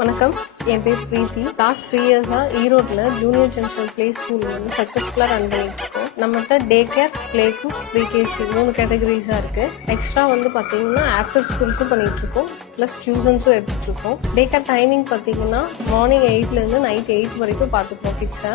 வணக்கம், என் பேர் பிரீத்தி. லாஸ்ட் 3 இயர்ஸாக ஈரோட்டில் ஜூனியர் ஜங்ஷன் பிளே ஸ்கூல் வந்து சக்ஸஸ்ஃபுல்லாக ரன் பண்ணிட்டு இருக்கோம். நம்மகிட்ட day care, play group, pre-KG 3 கேட்டகரிஸாக இருக்குது. எக்ஸ்ட்ரா வந்து பார்த்தீங்கன்னா ஆஃப்டர் ஸ்கூல்ஸும் பண்ணிகிட்டு இருக்கோம், ப்ளஸ் டியூஷன்ஸும் எடுத்துகிட்டு இருக்கோம். டே கேர் டைமிங் பார்த்தீங்கன்னா மார்னிங் 8லேருந்து நைட் 8 வரைக்கும் பார்த்துப்போம் கிட்ஸை.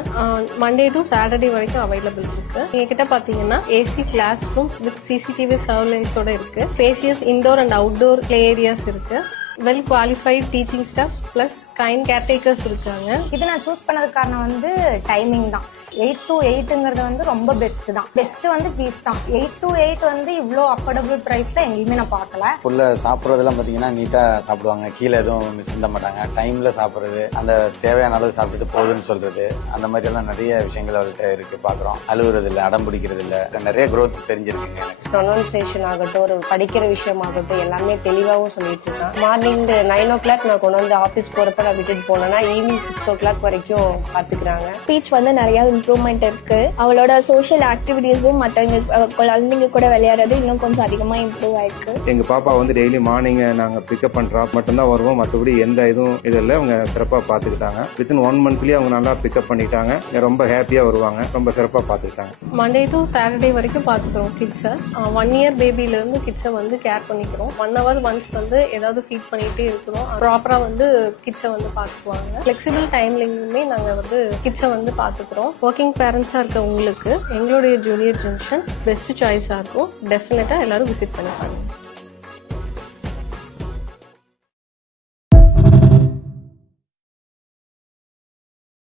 மண்டே டு சாட்டர்டே வரைக்கும் அவைலபிள் இருக்குது. எங்ககிட்ட பார்த்தீங்கன்னா AC class rooms with CCTV சர்வலைன்ஸோட இருக்குது. Spacious indoor and outdoor play areas இருக்குது. Well qualified teaching staff plus kind caretakers இருக்காங்க. இது நான் சூஸ் பண்ணதுக்கு காரணம் வந்து டைமிங் தான். 8 to 8ங்கிறது வந்து ரொம்ப பெஸ்ட் தான். பெஸ்ட் வந்து ஃபீஸ் தான். 8 to 8 வந்து இவ்வளோ அஃபோர்டபுள் ப்ரைஸ்ல எங்கேயுமே நான் பார்க்கல. ஃபுல்ல சாப்பிட்றதெல்லாம் பார்த்தீங்கன்னா நீட்டாக சாப்பிடுவாங்க, கீழே எதுவும் சிந்த மாட்டாங்க. டைம்ல சாப்பிட்றது, அந்த தேவையான அளவு சாப்பிட்டுட்டு போகுதுன்னு சொல்றது, அந்த மாதிரி எல்லாம் நிறைய விஷயங்கள் அவர்கிட்ட இருக்கு. பார்க்குறோம், அழுகுறது இல்லை, அடம் பிடிக்கிறது இல்லை, நிறைய growth தெரிஞ்சிருக்குங்க எனக்கு. ப்ரொனவுன்சியேஷன் ஆகட்டும், ஒரு படிக்கிற விஷயமாகட்டும், எல்லாமே தெளிவாகவும் சொல்லிட்டு இருக்கான். மார்னிங் 9 o'clock நான் கொண்டு வந்து ஆஃபீஸ் போறப்ப நான் விட்டுட்டு போனேன்னா ஈவினிங் 6 o'clock வரைக்கும் பார்த்துக்கிறாங்க. ஸ்பீச் வந்து நிறைய இம்ப்ரூவ்மெண்ட் இருக்கு. அவளோட சோஷியல் ஆக்டிவிட்டீஸும் மற்றவங்க குழந்தைங்க கூட விளையாடுறது இன்னும் கொஞ்சம் அதிகமாக இம்ப்ரூவ் ஆயிருக்கு. எங்க பாப்பா வந்து டெய்லி மார்னிங் நாங்க பிக்கப் பண்றா மட்டும்தான் வருவோம், மற்றபடி எந்த இதுவும் இது இல்லை. அவங்க சிறப்பாக பார்த்துக்கிட்டாங்க. வித்தின் 1 monthலயே அவங்க நல்லா பிக்கப் பண்ணிட்டாங்க. ரொம்ப ஹாப்பியா வருவாங்க, ரொம்ப சிறப்பாக பார்த்துக்கிட்டாங்க. மண்டே டு சாட்டர்டே வரைக்கும் பார்த்துக்கிறோம் கிட்ஸை. 1 year பேபிலேருந்து கிட்ஸை வந்து கேர் பண்ணிக்கிறோம். 1 hour ஒன்ஸ் வந்து ஏதாவது ஃபீட் பண்ணிகிட்டே இருக்கிறோம். ப்ராப்பராக வந்து கிட்ஸை வந்து பார்த்துக்குவாங்க. ஃப்ளெக்சிபிள் டைம்லிங்குமே நாங்கள் வந்து கிட்ஸை வந்து பார்த்துக்கிறோம். ஒர்க்கிங் பேரண்ட்ஸாக இருக்க உங்களுக்கு எங்களுடைய ஜூனியர் ஜங்ஷன் பெஸ்ட் சாய்ஸாக இருக்கும். டெஃபினட்டாக எல்லாரும் விசிட் பண்ணி பாருங்க.